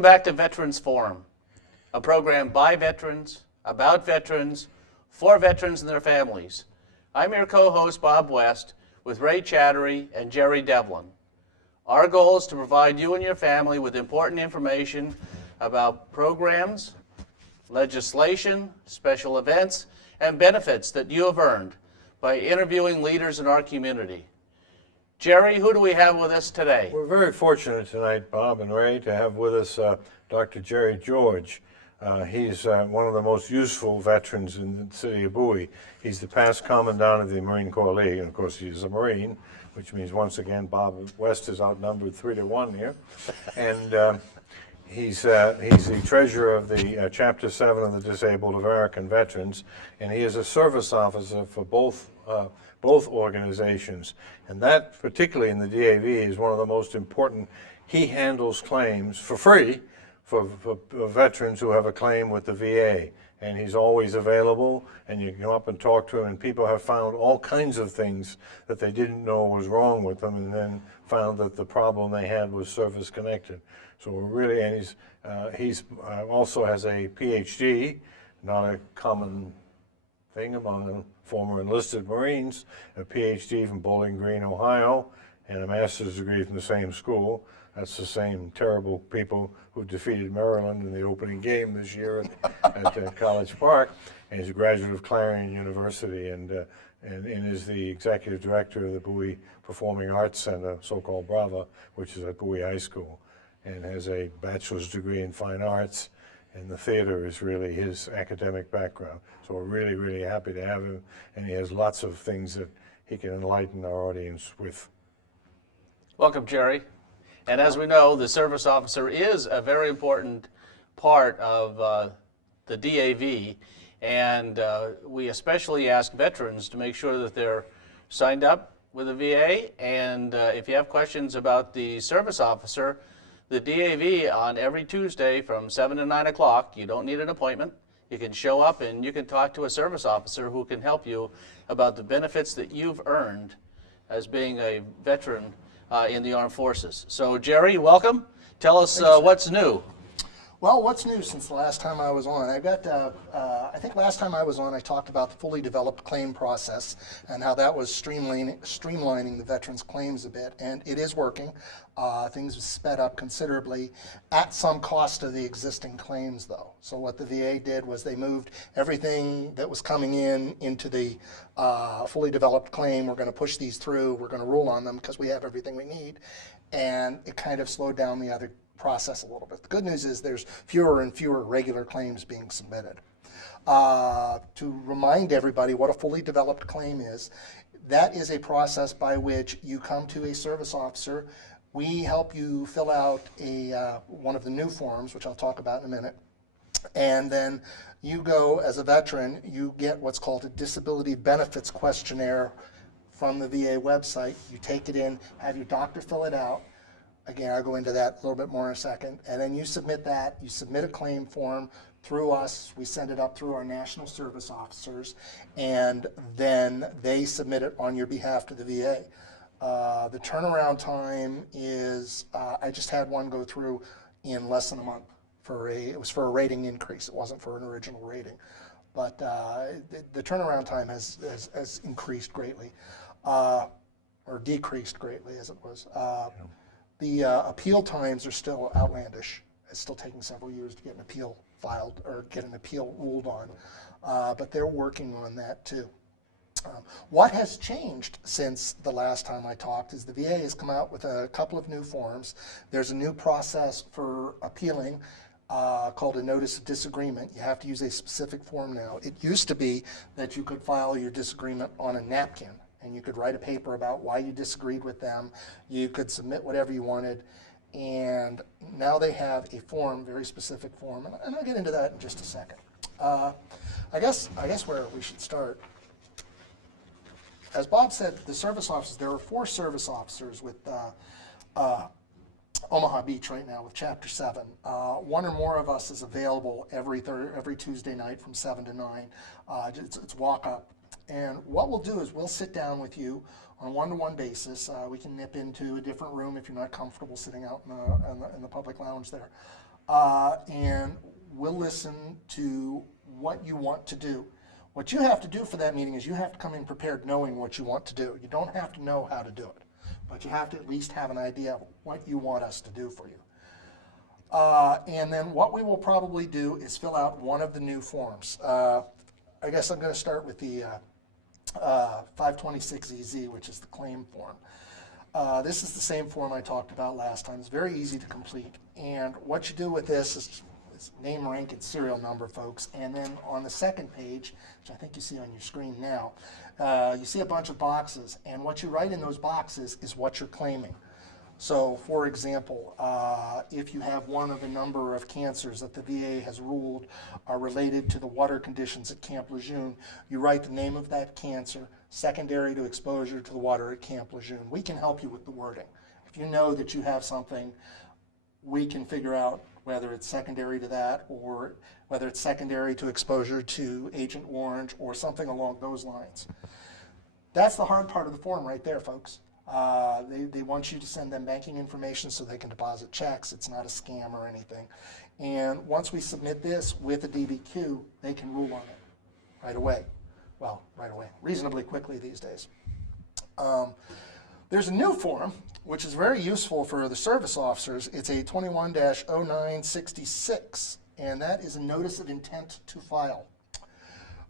Welcome back to Veterans Forum, a program by veterans, about veterans, for veterans and their families. I'm your co-host, Bob West, with Ray Chattery and Jerry Devlin. Our goal is to provide you and your family with important information about programs, legislation, special events, and benefits that you have earned by interviewing leaders in our community. Jerry, who do we have with us today? We're very fortunate tonight, Bob and Ray, to have with us Dr. Jerry George. He's one of the most useful veterans in the city of Bowie. He's the past commandant of the Marine Corps League, and of course he's a Marine, which means once again Bob West is outnumbered 3-1 here. And he's the treasurer of the Chapter 7 of the Disabled American Veterans, and he is a service officer for both organizations. And that, particularly in the DAV, is one of the most important. He handles claims for free for veterans who have a claim with the VA. And he's always available, and you can come up and talk to him, and people have found all kinds of things that they didn't know was wrong with them, and then found that the problem they had was service-connected. So we're really, and he's also has a PhD, not a common thing among former enlisted Marines, a PhD from Bowling Green, Ohio, and a master's degree from the same school. That's the same terrible people who defeated Maryland in the opening game this year at College Park. And he's a graduate of Clarion University and is the executive director of the Bowie Performing Arts Center, so-called BRAVA, which is at Bowie High School, and has a bachelor's degree in fine arts. And the theater is really his academic background. So we're really, really happy to have him, and he has lots of things that he can enlighten our audience with. Welcome, Jerry. And as we know, the service officer is a very important part of the DAV, and we especially ask veterans to make sure that they're signed up with the VA, and if you have questions about the service officer, the DAV on every Tuesday from 7 to 9 o'clock, you don't need an appointment. You can show up and you can talk to a service officer who can help you about the benefits that you've earned as being a veteran in the armed forces. So Jerry, welcome. Tell us what's new. Well, what's new since the last time I was on? I think last time I was on, I talked about the fully developed claim process and how that was streamlining the veterans' claims a bit, and it is working. Things have sped up considerably at some cost of the existing claims, though. So what the VA did was they moved everything that was coming in into the fully developed claim. We're going to push these through. We're going to rule on them because we have everything we need, and it kind of slowed down the other process a little bit. The good news is there's fewer and fewer regular claims being submitted. To remind everybody what a fully developed claim is, that is a process by which you come to a service officer. We help you fill out one of the new forms, which I'll talk about in a minute, and then you go as a veteran, you get what's called a disability benefits questionnaire from the VA website. You take it in, have your doctor fill it out. Again, I'll go into that a little bit more in a second. And then you submit that. You submit a claim form through us. We send it up through our national service officers, and then they submit it on your behalf to the VA. The turnaround time is, I just had one go through in less than a month. It was for a rating increase. It wasn't for an original rating. But the turnaround time has increased greatly, or decreased greatly as it was. The appeal times are still outlandish. It's still taking several years to get an appeal filed or get an appeal ruled on, but they're working on that too. What has changed since the last time I talked is the VA has come out with a couple of new forms. There's a new process for appealing called a notice of disagreement. You have to use a specific form now. It used to be that you could file your disagreement on a napkin, and you could write a paper about why you disagreed with them. You could submit whatever you wanted, and now they have a form, very specific form, and I'll get into that in just a second. I guess where we should start. As Bob said, the service officers, there are 4 service officers with Omaha Beach right now with Chapter 7. One or more of us is available every Tuesday night from 7 to 9. It's walk up. And what we'll do is we'll sit down with you on a one-to-one basis. We can nip into a different room if you're not comfortable sitting out in the public lounge there. and we'll listen to what you want to do. What you have to do for that meeting is you have to come in prepared knowing what you want to do. You don't have to know how to do it, but you have to at least have an idea of what you want us to do for you. And then what we will probably do is fill out one of the new forms. I guess I'm going to start with the 526EZ, which is the claim form. This is the same form I talked about last time. It's very easy to complete. And what you do with this is name, rank, and serial number, folks. And then on the second page, which I think you see on your screen now, you see a bunch of boxes. And what you write in those boxes is what you're claiming. So, for example, if you have one of a number of cancers that the VA has ruled are related to the water conditions at Camp Lejeune, you write the name of that cancer, secondary to exposure to the water at Camp Lejeune. We can help you with the wording. If you know that you have something, we can figure out whether it's secondary to that or whether it's secondary to exposure to Agent Orange or something along those lines. That's the hard part of the form right there, folks. They want you to send them banking information so they can deposit checks. It's not a scam or anything. And once we submit this with a DBQ, they can rule on it right away. Well, right away, reasonably quickly these days. There's a new form, which is very useful for the service officers. It's a 21-0966, and that is a notice of intent to file.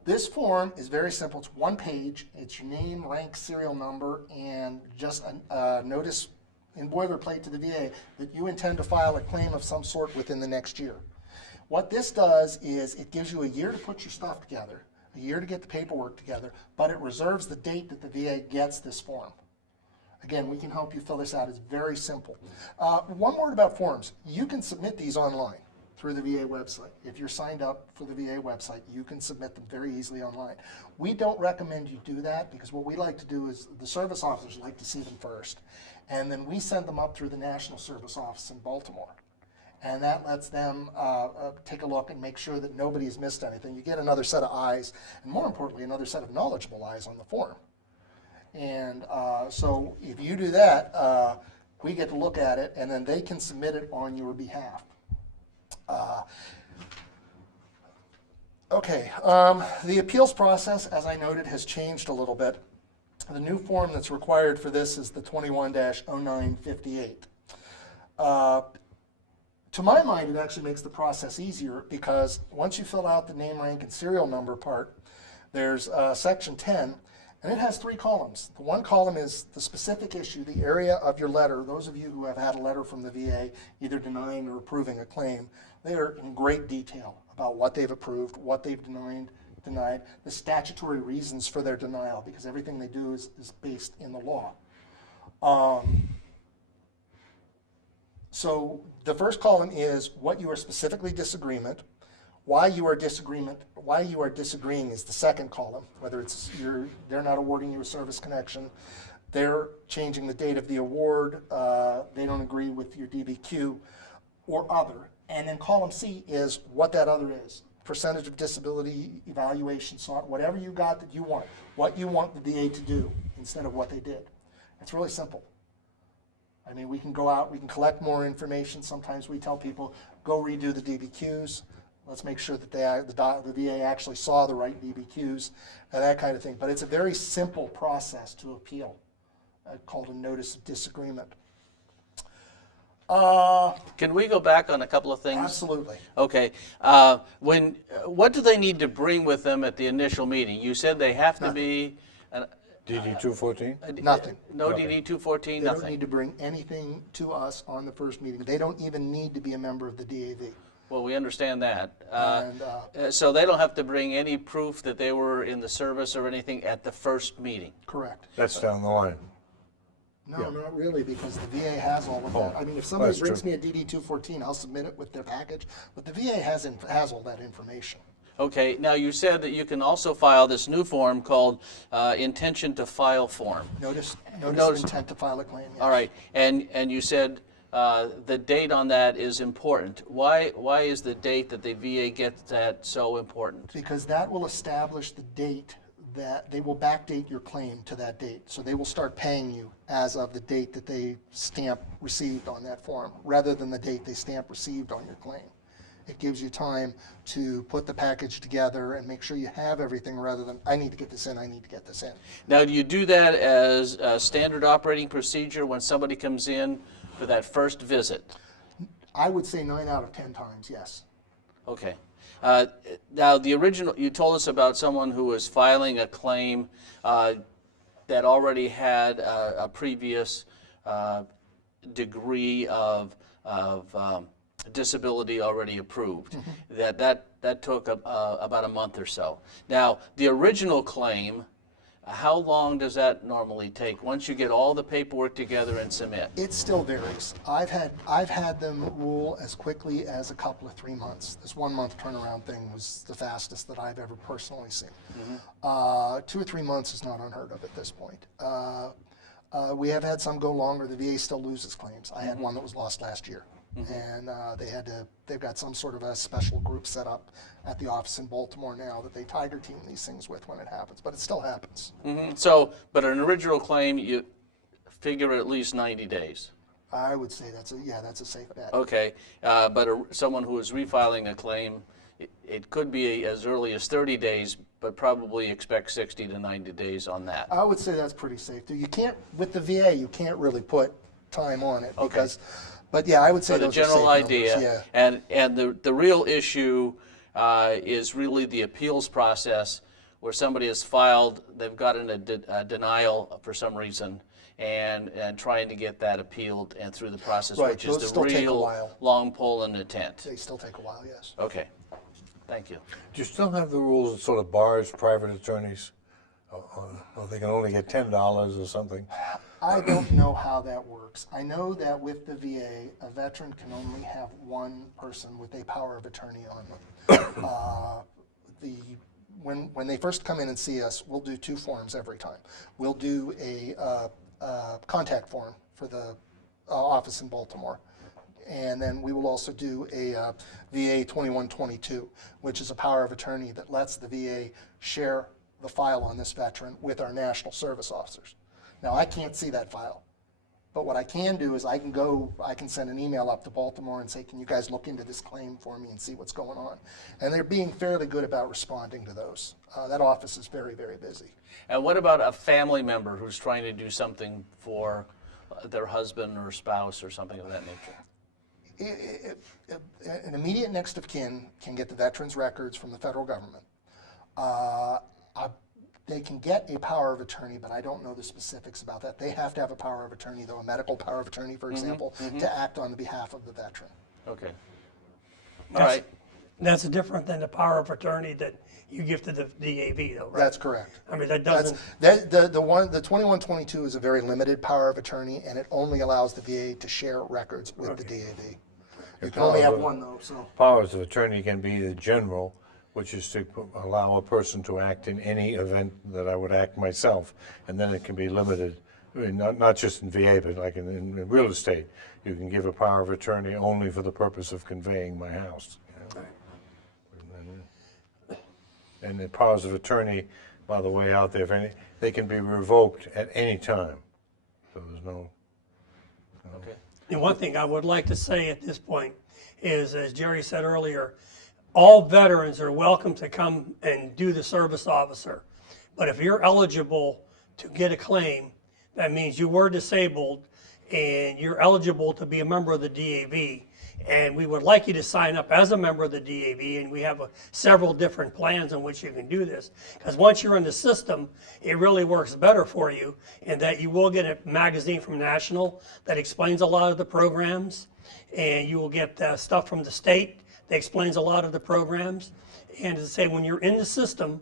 This form is very simple. It's one page. It's your name, rank, serial number, and just a notice in boilerplate to the VA that you intend to file a claim of some sort within the next year. What this does is it gives you a year to put your stuff together, a year to get the paperwork together, but it reserves the date that the VA gets this form. Again, we can help you fill this out. It's very simple. One word about forms. You can submit these online through the VA website. If you're signed up for the VA website, you can submit them very easily online. We don't recommend you do that because what we like to do is the service officers like to see them first, and then we send them up through the National Service Office in Baltimore. And that lets them take a look and make sure that nobody has missed anything. You get another set of eyes, and more importantly, another set of knowledgeable eyes on the form. And so if you do that, we get to look at it, and then they can submit it on your behalf. The appeals process, as I noted, has changed a little bit. The new form that's required for this is the 21-0958. To my mind, it actually makes the process easier because once you fill out the name, rank, and serial number part, there's section 10, and it has 3 columns. The one column is the specific issue, the area of your letter. Those of you who have had a letter from the VA either denying or approving a claim, they are in great detail about what they've approved, what they've denied, the statutory reasons for their denial, because everything they do is based in the law. So the first column is what you are specifically disagreeing. Why you are disagreeing is the second column, whether it's they're not awarding you a service connection, they're changing the date of the award, they don't agree with your DBQ, or other. And then column C is what that other is. Percentage of disability evaluation sought, whatever you got that you want, what you want the VA to do instead of what they did. It's really simple. I mean, we can go out, we can collect more information. Sometimes we tell people, go redo the DBQs. Let's make sure that the VA actually saw the right DBQs, and that kind of thing. But it's a very simple process to appeal, called a notice of disagreement. Can we go back on a couple of things? Absolutely. Okay. What do they need to bring with them at the initial meeting? You said they have to be... DD 214? Nothing. No DD 214, They nothing. don't need to bring anything to us on the first meeting. They don't even need to be a member of the DAV. Well, we understand that. And, So they don't have to bring any proof that they were in the service or anything at the first meeting? correct. That's down the line. No, Yeah. not really, because the VA has all of that. I mean, if somebody that's brings true. me a DD 214, I'll submit it with their package, but the VA has all that information. Okay, now you said that you can also file this new form called intention to file form. Notice Notice- of intent to file a claim. Yes. All right, and you said the date on that is important. Why is the date that the VA gets that so important? Because that will establish the date that they will backdate your claim to that date. So they will start paying you as of the date that they stamp received on that form, rather than the date they stamp received on your claim. It gives you time to put the package together and make sure you have everything rather than, I need to get this in, I need to get this in. Now, do you do that as a standard operating procedure when somebody comes in for that first visit? I would say 9 out of 10 times, yes. Okay. Now, the original, you told us about someone who was filing a claim that already had a previous degree of disability already approved. That took about a month or so. Now, the original claim, how long does that normally take once you get all the paperwork together and submit? It still varies. I've had them rule as quickly as a couple of 3 months. This 1 month turnaround thing was the fastest that I've ever personally seen. 2 or 3 months is not unheard of at this point. We have had some go longer. The VA still loses claims. I had one that was lost last year. And they've got some sort of a special group set up at the office in Baltimore now that they tiger team these things with when it happens, but it still happens. So, but an original claim, you figure at least 90 days. I would say that's a safe bet. Okay, but someone who is refiling a claim, it could be as early as 30 days, but probably expect 60 to 90 days on that. I would say that's pretty safe. You can't, with the VA, you can't really put time on it because, but yeah, I would say So the those are general safe idea, numbers, yeah. and the real issue is really the appeals process, where somebody has filed, they've gotten a denial for some reason, and trying to get that appealed and through the process, Right, which is those the still take a real while. long pole in the tent. They still take a while, yes. Okay, thank you. Do you still have the rules that sort of bars private attorneys? Or they can only get $10 or something? I don't know how that works. I know that with the VA, a veteran can only have one person with a power of attorney on them. When they first come in and see us, we'll do 2 forms every time. We'll do a contact form for the office in Baltimore. And then we will also do a VA 2122, which is a power of attorney that lets the VA share the file on this veteran with our national service officers. Now, I can't see that file, but what I can do is I can send an email up to Baltimore and say, can you guys look into this claim for me and see what's going on? And they're being fairly good about responding to those. That office is very, very busy. And what about a family member who's trying to do something for their husband or spouse or something of that nature? An immediate next of kin can get the veteran's records from the federal government. They can get a power of attorney, but I don't know the specifics about that. They have to have a power of attorney, though, a medical power of attorney, for example, to act on the behalf of the veteran. Okay. All right. That's different than the power of attorney that you give to the DAV, though, right? That's correct. I mean, that doesn't. The 2122 is a very limited power of attorney, and it only allows the VA to share records with the DAV. You can only have one, though. So Powers of attorney can be the general, which is to allow a person to act in any event that I would act myself, and then it can be limited. I mean, not just in VA, but like in real estate, you can give a power of attorney only for the purpose of conveying my house. You know? And the powers of attorney, by the way, out there, if any, they can be revoked at any time. So there's no. Okay. And one thing I would like to say at this point is, as Jerry said earlier, all veterans are welcome to come and do the service officer. But if you're eligible to get a claim, that means you were disabled and you're eligible to be a member of the DAV. And we would like you to sign up as a member of the DAV, and we have several different plans in which you can do this. Because once you're in the system, it really works better for you in that you will get a magazine from National that explains a lot of the programs, and you will get stuff from the state that explains a lot of the programs. And as I say, when you're in the system,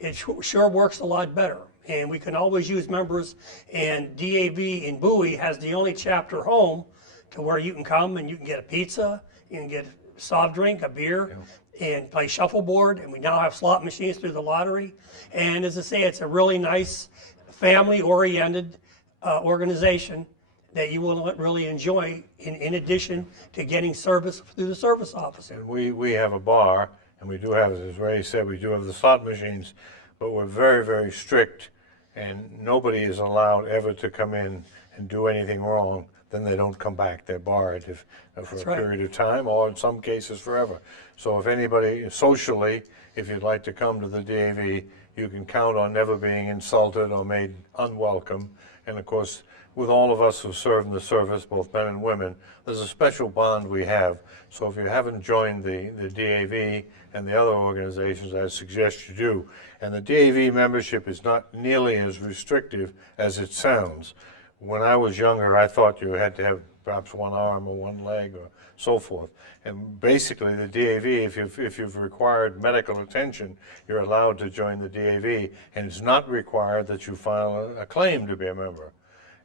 it sure works a lot better. And we can always use members, and DAV in Bowie has the only chapter home to where you can come and you can get a pizza, you can get a soft drink, a beer, and play shuffleboard. And we now have slot machines through the lottery. And as I say, it's a really nice family-oriented organization that you will really enjoy in addition to getting service through the service officer. And we have a bar, and we do have, as Ray said, we do have the slot machines, but we're very, very strict, and nobody is allowed ever to come in and do anything wrong then they don't come back. They're barred for That's a right. period of time, or in some cases forever. So if anybody socially, if you'd like to come to the DAV, you can count on never being insulted or made unwelcome. And of course, with all of us who serve in the service, both men and women, there's a special bond we have. So if you haven't joined the DAV and the other organizations, I suggest you do. And the DAV membership is not nearly as restrictive as it sounds. When I was younger, I thought you had to have perhaps one arm or one leg or so forth. And basically the DAV, if you've required medical attention, you're allowed to join the DAV, and it's not required that you file a claim to be a member.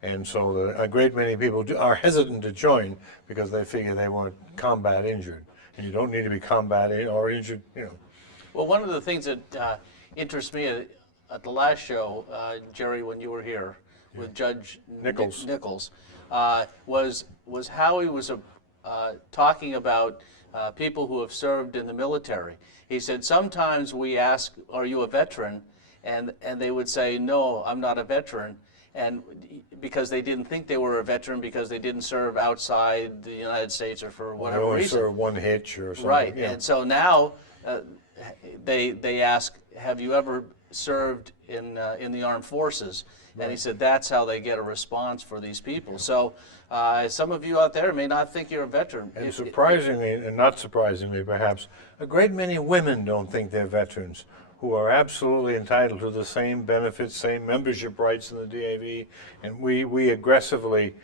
And so a great many people are hesitant to join because they figure they weren't combat injured. And you don't need to be combat or injured, you know. Well, one of the things that interests me at the last show, Jerry, when you were here with Judge Nichols. Nichols, was how he was talking about people who have served in the military. He said, sometimes we ask, are you a veteran? And they would say, no, I'm not a veteran. And because they didn't think they were a veteran because they didn't serve outside the United States or for whatever They only reason. serve one hitch or something. Right, Yeah. and so now they ask, have you ever served in the armed forces? And he said that's how they get a response for these people. So some of you out there may not think you're a veteran. And surprisingly, and not surprisingly perhaps, a great many women don't think they're veterans, who are absolutely entitled to the same benefits, same membership rights in the DAV. And we aggressively,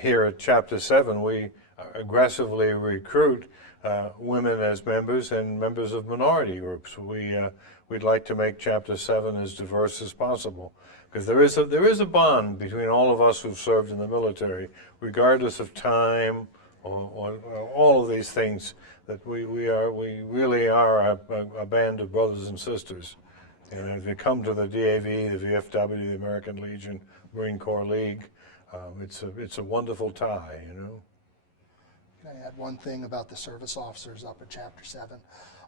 here at Chapter 7, we aggressively recruit women as members and members of minority groups. We'd like to make Chapter 7 as diverse as possible, because there is a bond between all of us who've served in the military, regardless of time or all of these things. That we really are a band of brothers and sisters. And if you come to the DAV, the VFW, the American Legion, Marine Corps League, it's a wonderful tie, you know. Can I add one thing about the service officers up at Chapter 7?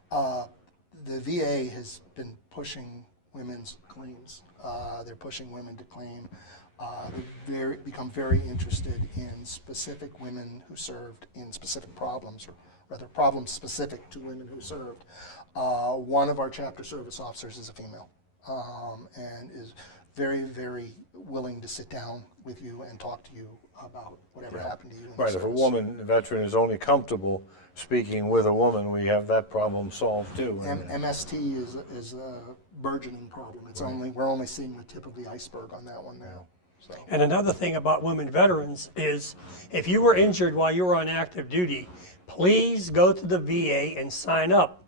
The VA has been pushing women's claims. They're pushing women to claim. They've become very interested in specific women who served in specific problems, or rather problems specific to women who served. One of our chapter service officers is a female, and is very, very willing to sit down with you and talk to you about whatever happened to you in the Right, if a service. woman, a veteran, is only comfortable speaking with a woman, we have that problem solved too. MST is a burgeoning problem. It's we're only seeing the tip of the iceberg on that one now. So. And another thing about women veterans is if you were injured while you were on active duty, please go to the VA and sign up.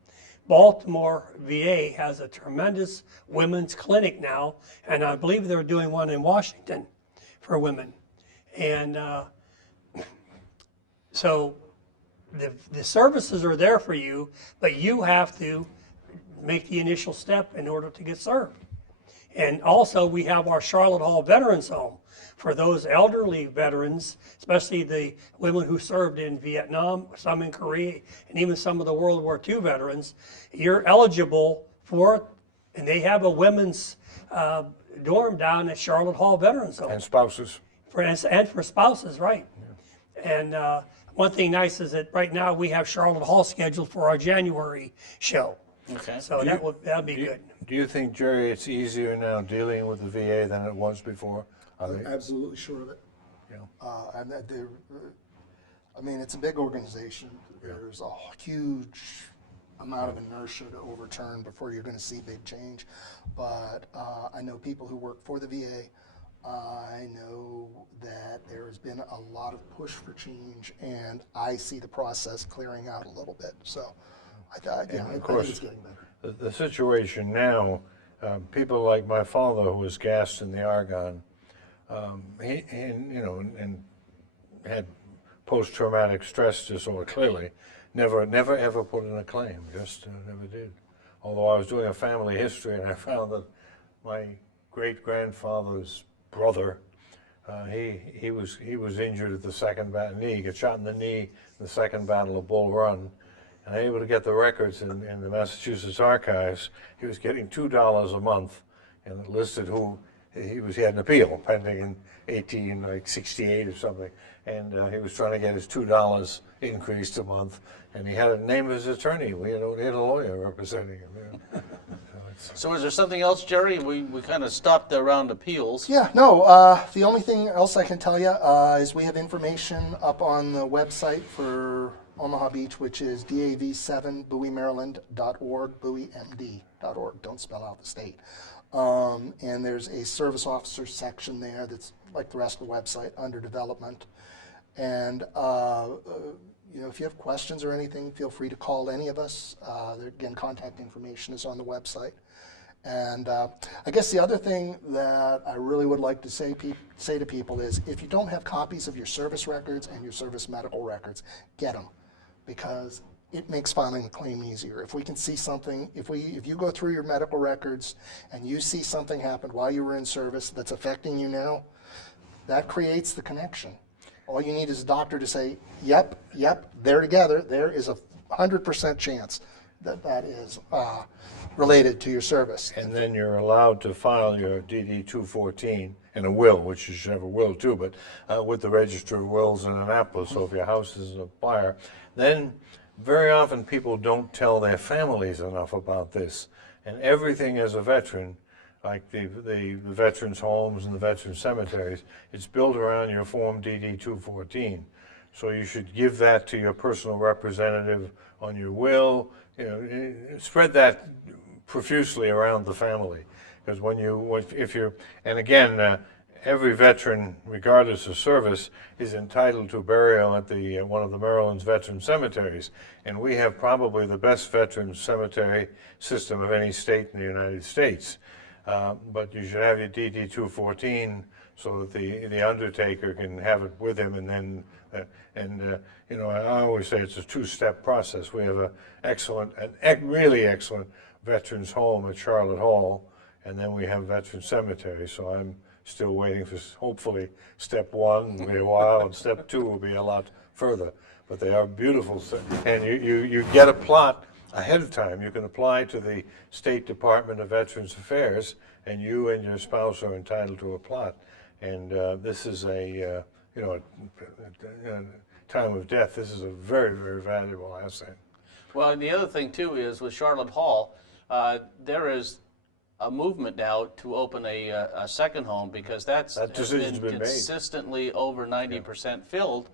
Baltimore VA has a tremendous women's clinic now, and I believe they're doing one in Washington for women. And so the services are there for you, but you have to make the initial step in order to get served. And also, we have our Charlotte Hall Veterans Home for those elderly veterans, especially the women who served in Vietnam, some in Korea, and even some of the World War II veterans. You're eligible for it, and they have a women's dorm down at Charlotte Hall Veterans Home. And spouses. And for spouses, right. And one thing nice is that right now we have Charlotte Hall scheduled for our January show. Okay. So that'd be good. Do you think, Jerry, it's easier now dealing with the VA than it was before? Are I'm they- absolutely sure of it. Yeah. And that I mean, it's a big organization. There's a huge amount of inertia to overturn before you're going to see big change. But I know people who work for the VA. I know that there has been a lot of push for change, and I see the process clearing out a little bit. So I think it's getting better. The situation now, people like my father, who was gassed in the Argonne, and had post-traumatic stress disorder, clearly, never ever put in a claim, just never did. Although I was doing a family history and I found that my great-grandfather's brother, he was injured at the second battle knee. He got shot in the knee in the second battle of Bull Run. And I was able to get the records in the Massachusetts archives. He was getting $2 a month, and it listed who he had an appeal pending in 1868 or something, and he was trying to get his $2 increased a month, and he had to name his attorney. We had a lawyer representing him. Yeah. So is there something else, Jerry? We kind of stopped around appeals. Yeah, no, the only thing else I can tell you is we have information up on the website for Omaha Beach, which is dav7bowieMaryland.org, BowieMD.org. Don't spell out the state. And there's a service officer section there that's like the rest of the website under development. And you know, if you have questions or anything, feel free to call any of us. Again, contact information is on the website. And I guess the other thing that I really would like to say to people is, if you don't have copies of your service records and your service medical records, get them, because it makes filing a claim easier. If we can see something, if you go through your medical records and you see something happened while you were in service that's affecting you now, that creates the connection. All you need is a doctor to say, yep, they're together. There is a 100% chance that is related to your service. And then you're allowed to file your DD-214 and a will, which you should have a will too, but with the Register of Wills in Annapolis. So if your house is a fire, then very often people don't tell their families enough about this. And everything as a veteran, like the veterans' homes and the veterans' cemeteries, it's built around your Form DD-214. So you should give that to your personal representative on your will. You know, spread that profusely around the family, because and again, every veteran, regardless of service, is entitled to burial at one of the Maryland's veteran cemeteries, and we have probably the best veteran cemetery system of any state in the United States. But you should have your DD-214 so that the undertaker can have it with him, and then you know, I always say it's a two-step process. We have a really excellent veterans home at Charlotte Hall, and then we have veteran cemetery. So I'm still waiting for, hopefully, step one will be a while, and step two will be a lot further. But they are beautiful, and you get a plot ahead of time. You can apply to the State Department of Veterans Affairs, and you and your spouse are entitled to a plot. And this is a you know, time of death, this is a very, very valuable asset. Well, and the other thing too is with Charlotte Hall, there is a movement now to open a second home, because that has been consistently over 90% filled.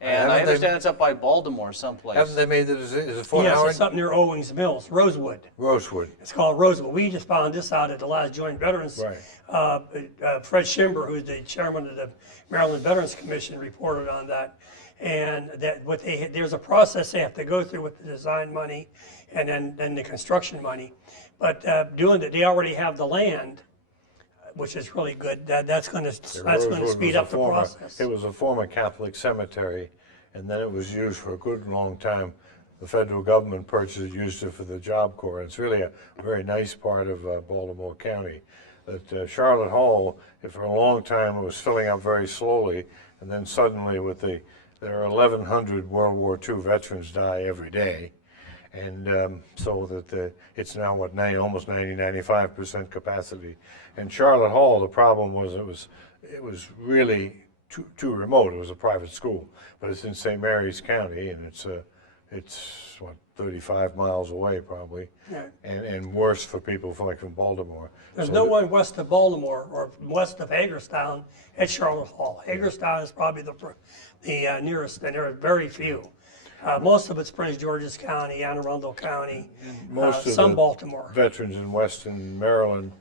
And I understand it's up by Baltimore someplace. Haven't they made the decision? Is it Fort Yes, Howard? it's up near Owings Mills, Rosewood. Rosewood. It's called Rosewood. We just found this out at the last Joint Veterans. Right. Fred Schimber, who's the chairman of the Maryland Veterans Commission, reported on that. And that there's a process they have to go through with the design money and then the construction money. But doing that, they already have the land, which is really good. That's going to speed up the process. It was a former Catholic cemetery, and then it was used for a good long time. The federal government used it for the Job Corps. It's really a very nice part of Baltimore County. That Charlotte Hall, for a long time, it was filling up very slowly, and then suddenly there are 1,100 World War II veterans die every day. And so that it's now almost 95% capacity. And Charlotte Hall, the problem was it was really too remote. It was a private school, but it's in St. Mary's County, and it's what, 35 miles away probably, Yeah. and worse for people from Baltimore. There's no one west of Baltimore or west of Hagerstown at Charlotte Hall. Hagerstown is probably the nearest, and there are very few. Most of it's Prince George's County, Anne Arundel County, some Baltimore. Veterans in Western Maryland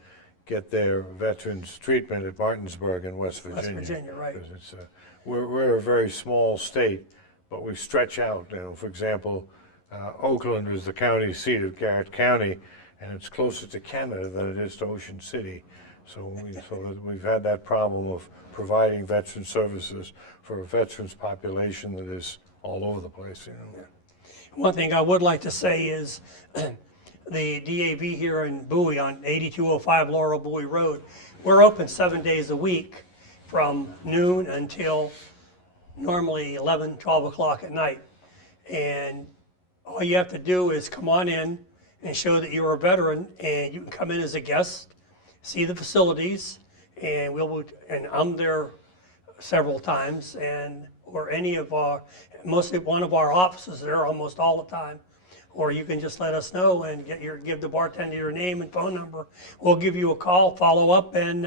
get their veterans treatment at Martinsburg in West Virginia. West Virginia, right. It's, we're a very small state, but we stretch out. You know, for example, Oakland is the county seat of Garrett County, and it's closer to Canada than it is to Ocean City. So we've had that problem of providing veteran services for a veterans population that is all over the place. You know. One thing I would like to say is the DAV here in Bowie on 8205 Laurel Bowie Road, we're open 7 days a week from noon until normally 11, 12 o'clock at night. And all you have to do is come on in and show that you're a veteran, and you can come in as a guest, see the facilities, and and I'm there several times, and or any of mostly one of our officers there almost all the time. Or you can just let us know and give the bartender your name and phone number. We'll give you a call, follow up, and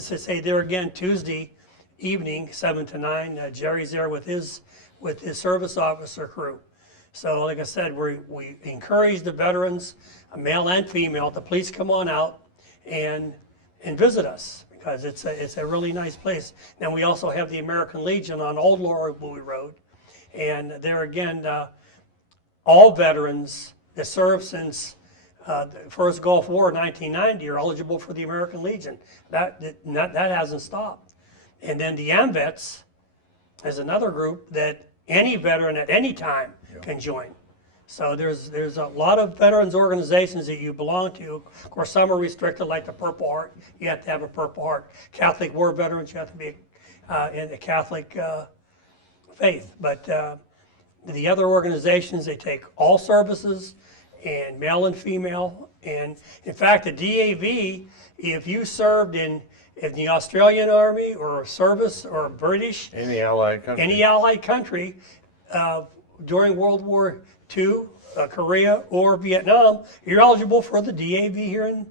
say there again Tuesday evening, 7 to 9. Jerry's there with his service officer crew. So like I said, we encourage the veterans, male and female, to please come on out and visit us, because it's a really nice place. Now we also have the American Legion on Old Laura Bowie Road, and there again, all veterans that served since the first Gulf War, 1990, are eligible for the American Legion. That hasn't stopped. And then the AMVETS is another group that any veteran at any time can join. So there's a lot of veterans organizations that you belong to. Of course, some are restricted, like the Purple Heart. You have to have a Purple Heart. Catholic War veterans, you have to be in the Catholic faith. But the other organizations, they take all services, and male and female. And in fact, the DAV, if you served in the Australian Army or service or British, Any allied country. During World War II, Korea, or Vietnam, you're eligible for the DAV here in.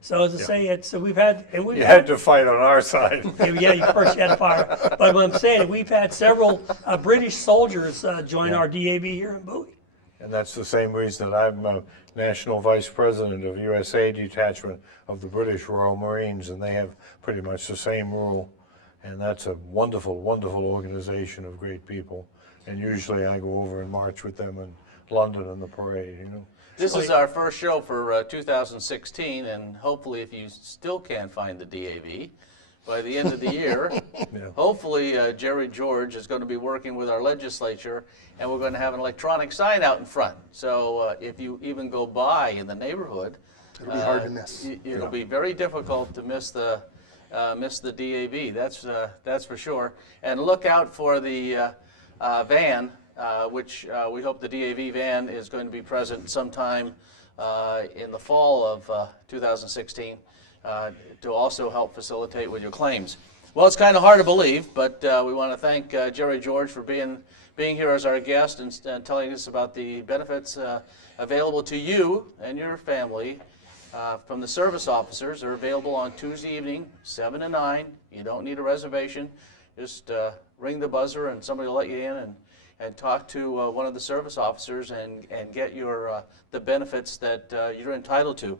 So as I say, we've had, and we've You had to fight on our side. yeah, of course you had to fire. But what I'm saying, we've had several British soldiers join our DAV here in Bowie. And that's the same reason that I'm a National Vice President of USA Detachment of the British Royal Marines, and they have pretty much the same rule. And that's a wonderful, wonderful organization of great people. And usually I go over and march with them in London in the parade, you know. This is our first show for 2016, and hopefully if you still can't find the DAV, by the end of the year, hopefully Jerry George is going to be working with our legislature, and we're going to have an electronic sign out in front. So if you even go by in the neighborhood, It'll be hard to miss. It'll be very difficult to miss the DAV. That's for sure. And look out for the van, which we hope the DAV van is going to be present sometime in the fall of 2016 to also help facilitate with your claims. Well, it's kind of hard to believe, but we want to thank Jerry George for being here as our guest and telling us about the benefits available to you and your family from the service officers. They're available on Tuesday evening, 7 to 9. You don't need a reservation. Just ring the buzzer and somebody will let you in and talk to one of the service officers and get your the benefits that you're entitled to.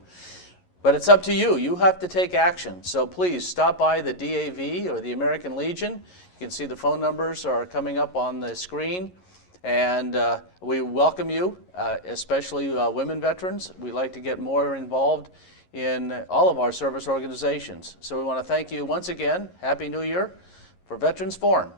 But it's up to you. You have to take action. So please stop by the DAV or the American Legion. You can see the phone numbers are coming up on the screen. And we welcome you, especially women veterans. We'd like to get more involved in all of our service organizations. So we want to thank you once again. Happy New Year for Veterans Forum.